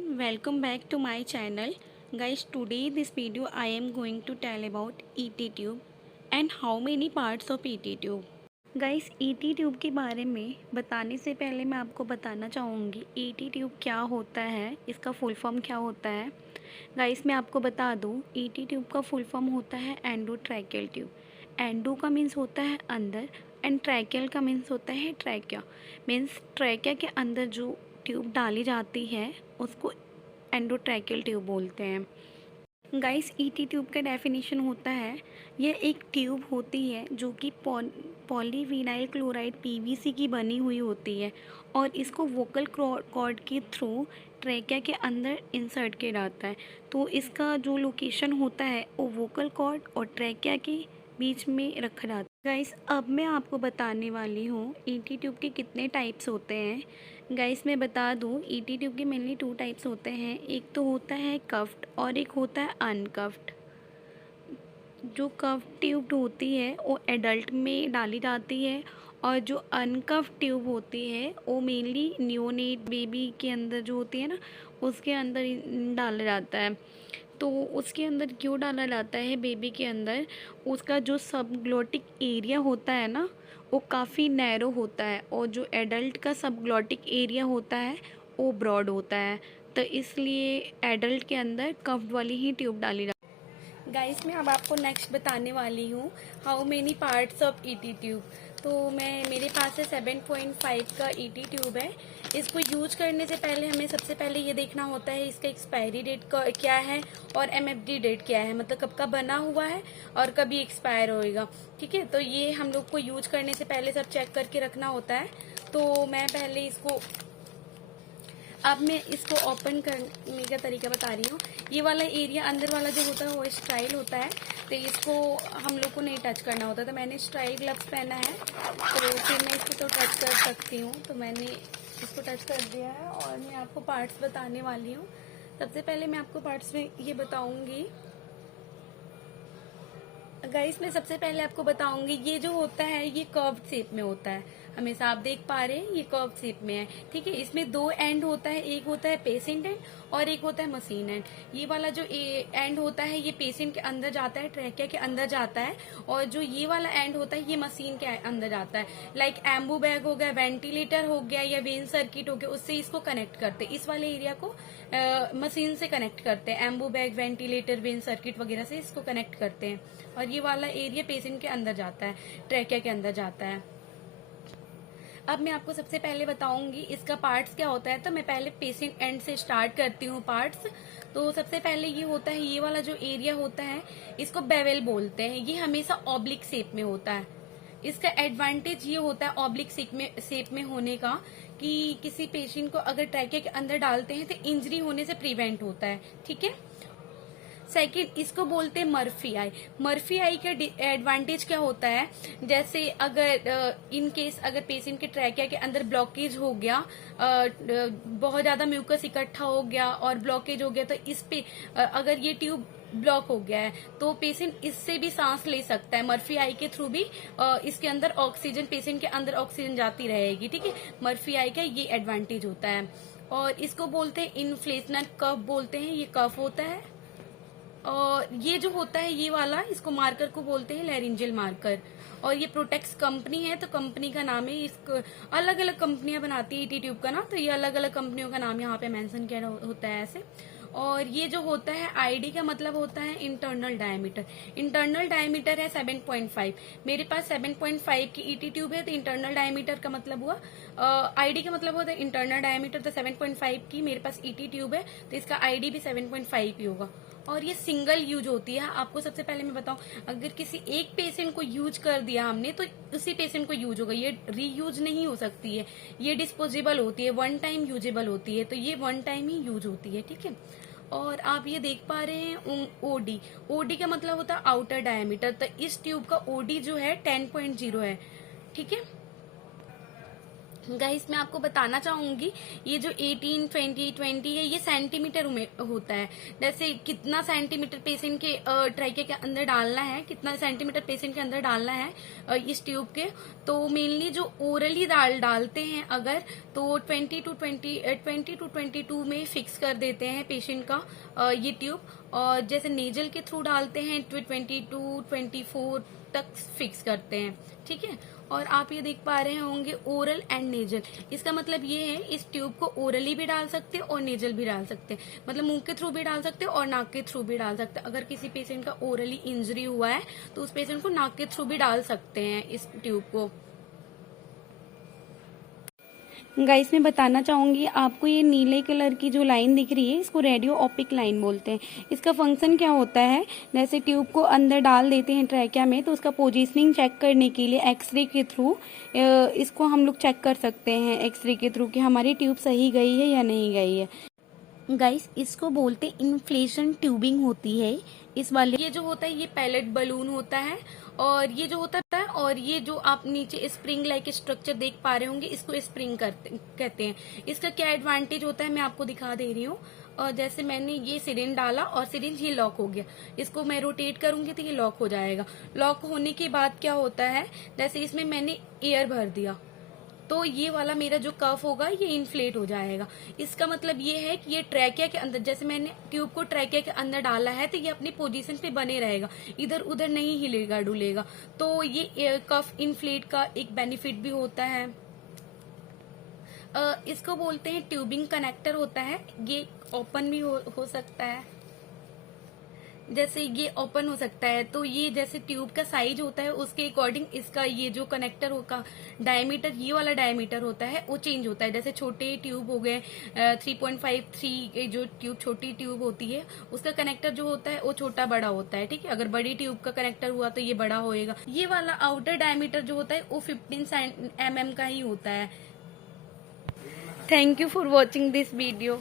Welcome back to my channel. Guys, today this video I am going to tell about ET tube and how many parts of ET tube. Guys ET tube के बारे में बताने से पहले मैं आपको बताना चाहूँगी ET ट्यूब क्या होता है, इसका फुल फॉर्म क्या होता है। गाइस मैं आपको बता दूँ ET ट्यूब का फुल फॉर्म होता है एंडोट्रैकियल ट्यूब। एंडो का मीन्स होता है अंदर एंड ट्रैकियल का मीन्स होता है ट्रैकिया। मीन्स ट्रैकिया के अंदर जो ट्यूब डाली जाती है उसको एंडोट्रैकियल ट्यूब बोलते हैं। गाइस ईटी ट्यूब का डेफिनेशन होता है यह एक ट्यूब होती है जो कि पॉलीविनाइल क्लोराइड पीवीसी की बनी हुई होती है और इसको वोकल कॉर्ड के थ्रू ट्रैकिया के अंदर इंसर्ट किया जाता है। तो इसका जो लोकेशन होता है वो वोकल कॉर्ड और ट्रैकिया के बीच में रखा जाता है। गाइस अब मैं आपको बताने वाली हूँ ईटी ट्यूब के कितने टाइप्स होते हैं। गाइस मैं बता दूँ ईटी ट्यूब के मेनली 2 टाइप्स होते हैं। एक तो होता है कफ्ड और एक होता है अनकफ्ड। जो कफ्ड ट्यूब होती है वो एडल्ट में डाली जाती है और जो अनकफ्ड ट्यूब होती है वो मेनली न्यूनेट बेबी के अंदर जो होती है ना उसके अंदर डाला जाता है। तो उसके अंदर क्यों डाला जाता है बेबी के अंदर, उसका जो सबग्लोटिक एरिया होता है ना वो काफ़ी नैरो होता है और जो एडल्ट का सबग्लोटिक एरिया होता है वो ब्रॉड होता है। तो इसलिए एडल्ट के अंदर कफ्ड वाली ही ट्यूब डाली जाती है। गाइस मैं अब आपको नेक्स्ट बताने वाली हूँ how many parts of ET tube. तो मेरे पास है 7.5 का ईटी ट्यूब है। इसको यूज करने से पहले हमें सबसे पहले ये देखना होता है इसका एक्सपायरी डेट क्या है और एमएफडी डेट क्या है, मतलब कब का बना हुआ है और कभी एक्सपायर होएगा। ठीक है, तो ये हम लोग को यूज करने से पहले सब चेक करके रखना होता है। तो मैं पहले इसको अब मैं इसको ओपन करने का तरीका बता रही हूँ। ये वाला एरिया अंदर वाला जो होता है वो स्टाइल होता है, तो इसको हम लोग को नहीं टच करना होता। तो मैंने स्टाइल ग्लव्स पहना है तो फिर मैं इसको तो टच कर सकती हूँ। तो मैंने इसको टच कर दिया है और मैं आपको पार्ट्स बताने वाली हूँ। सबसे पहले मैं आपको पार्ट्स में ये बताऊंगी। गाइस मैं सबसे पहले आपको बताऊंगी ये जो होता है ये कर्व शेप में होता है। हमेशा आप देख पा रहे हैं ये कर्व शेप में है। ठीक है, इसमें 2 एंड होता है, एक होता है पेशेंट एंड और एक होता है मशीन एंड। ये वाला जो एंड होता है ये पेशेंट के अंदर जाता है, ट्रैकिया के अंदर जाता है, और जो ये वाला एंड होता है ये मशीन के अंदर जाता है। लाइक एम्बू बैग हो गया, वेंटिलेटर हो गया या वेन सर्किट हो गया, उससे इसको कनेक्ट करते हैं। इस वाले एरिया को मशीन से कनेक्ट करते हैं। Anbu bag, ventilator, when circuit वगैरह से इसको कनेक्ट करते हैं। और ये वाला एरिया पेशेंट के अंदर जाता है, ट्रैकिया के अंदर जाता है। अब मैं आपको सबसे पहले बताऊंगी इसका पार्ट्स क्या होता है। तो मैं पहले पेशेंट एंड से स्टार्ट करती हूँ पार्ट्स। तो सबसे पहले ये होता है, ये वाला जो एरिया होता है इसको बेवेल बोलते हैं। ये हमेशा ऑब्लिक शेप में होता है। इसका एडवांटेज ये होता है ऑब्लिक शेप में होने का कि किसी पेशेंट को अगर ट्रैकिया के अंदर डालते हैं तो इंजरी होने से प्रिवेंट होता है। ठीक है, सेकंड इसको बोलते हैं मर्फी आई। मर्फी आई का एडवांटेज क्या होता है, जैसे अगर इन केस अगर पेशेंट के ट्रैकिया के अंदर ब्लॉकेज हो गया, बहुत ज्यादा म्यूकस इकट्ठा हो गया और ब्लॉकेज हो गया, तो इस पे अगर ये ट्यूब ब्लॉक हो गया है तो पेशेंट इससे भी सांस ले सकता है। मर्फी आई के थ्रू भी इसके अंदर ऑक्सीजन, पेशेंट के अंदर ऑक्सीजन जाती रहेगी। ठीक है, मर्फी आई का ये एडवांटेज होता है। और इसको बोलते हैं इन्फ्लेशनल कफ बोलते हैं, ये कफ होता है। और ये जो होता है ये वाला, इसको मार्कर को बोलते हैं लैरिंजियल मार्कर। और ये प्रोटेक्स कंपनी है, तो कंपनी का नाम है, इसको अलग अलग कंपनियां बनाती है ईटी ट्यूब का ना, तो ये अलग अलग कंपनियों का नाम यहाँ पे मेंशन किया होता है ऐसे। और ये जो होता है आईडी का मतलब होता है इंटरनल डायमीटर। इंटरनल डायमीटर है 7.5। मेरे पास 7.5 की ईटी ट्यूब है, तो इंटरनल डायमीटर का मतलब हुआ, आईडी का मतलब होता है इंटरनल डायमीटर। तो 7.5 की मेरे पास ईटी ट्यूब है तो इसका आईडी भी 7.5 ही होगा। और ये सिंगल यूज होती है। आपको सबसे पहले मैं बताऊं, अगर किसी एक पेशेंट को यूज कर दिया हमने तो उसी पेशेंट को यूज होगा, ये रीयूज नहीं हो सकती है। ये डिस्पोजेबल होती है, 1 टाइम यूजेबल होती है, तो ये 1 टाइम ही यूज होती है। ठीक है, और आप ये देख पा रहे हैं ओडी। ओडी का मतलब होता है आउटर डायमीटर। तो इस ट्यूब का ओडी जो है 10.0 है। ठीक है, गाइस मैं आपको बताना चाहूंगी, ये जो 18, 20, 20 है, ये सेंटीमीटर में होता है। जैसे कितना सेंटीमीटर पेशेंट के ट्रैके के अंदर डालना है, कितना सेंटीमीटर पेशेंट के अंदर डालना है इस ट्यूब के, तो मेनली जो ओरली डालते हैं अगर, तो 20 टू 22 में फिक्स कर देते हैं पेशेंट का ये ट्यूब। और जैसे नेजल के थ्रू डालते हैं 22, 24 तक फिक्स करते हैं, ठीक है। और आप ये देख पा रहे होंगे ओरल एंड नेजल, इसका मतलब ये है इस ट्यूब को ओरली भी डाल सकते हैं और नेजल भी डाल सकते हैं, मतलब मुंह के थ्रू भी डाल सकते हैं और नाक के थ्रू भी डाल सकते हैं। अगर किसी पेशेंट का ओरली इंजरी हुआ है तो उस पेशेंट को नाक के थ्रू भी डाल सकते हैं इस ट्यूब को। गाइस मैं बताना चाहूंगी आपको, ये नीले कलर की जो लाइन दिख रही है इसको रेडियो ओपिक लाइन बोलते हैं। इसका फंक्शन क्या होता है, जैसे ट्यूब को अंदर डाल देते हैं ट्रैकिया में, तो उसका पोजीशनिंग चेक करने के लिए एक्सरे के थ्रू इसको हम लोग चेक कर सकते हैं एक्सरे के थ्रू कि हमारी ट्यूब सही गई है या नहीं गई है। गाइस इसको बोलते इन्फ्लेशन ट्यूबिंग होती है इस वाले। ये जो होता है ये पैलेट बलून होता है, और ये जो होता है, और ये जो आप नीचे स्प्रिंग लाइक स्ट्रक्चर देख पा रहे होंगे इसको स्प्रिंग कहते हैं। इसका क्या एडवांटेज होता है मैं आपको दिखा दे रही हूँ। और जैसे मैंने ये सिरिंज डाला और सिरिंज ये लॉक हो गया, इसको मैं रोटेट करूंगी तो ये लॉक हो जाएगा। लॉक होने के बाद क्या होता है, जैसे इसमें मैंने एयर भर दिया तो ये वाला मेरा जो कफ होगा ये इन्फ्लेट हो जाएगा। इसका मतलब ये है कि ये ट्रैकिया के अंदर, जैसे मैंने ट्यूब को ट्रैकिया के अंदर डाला है तो ये अपनी पोजीशन पे बने रहेगा, इधर उधर नहीं हिलेगा डुलेगा। तो ये कफ इन्फ्लेट का एक बेनिफिट भी होता है। इसको बोलते हैं ट्यूबिंग कनेक्टर होता है, ये ओपन भी हो सकता है, जैसे ये ओपन हो सकता है। तो ये जैसे ट्यूब का साइज होता है उसके अकॉर्डिंग इसका ये जो कनेक्टर होगा डायमीटर, ये वाला डायमीटर होता है वो चेंज होता है। जैसे छोटे ट्यूब हो गए 3.53 जो ट्यूब छोटी ट्यूब होती है उसका कनेक्टर जो होता है वो छोटा बड़ा होता है, ठीक है। अगर बड़ी ट्यूब का कनेक्टर हुआ तो ये बड़ा होएगा। ये वाला आउटर डायमीटर जो होता है वो 15 mm का ही होता है। Thank you for watching this video.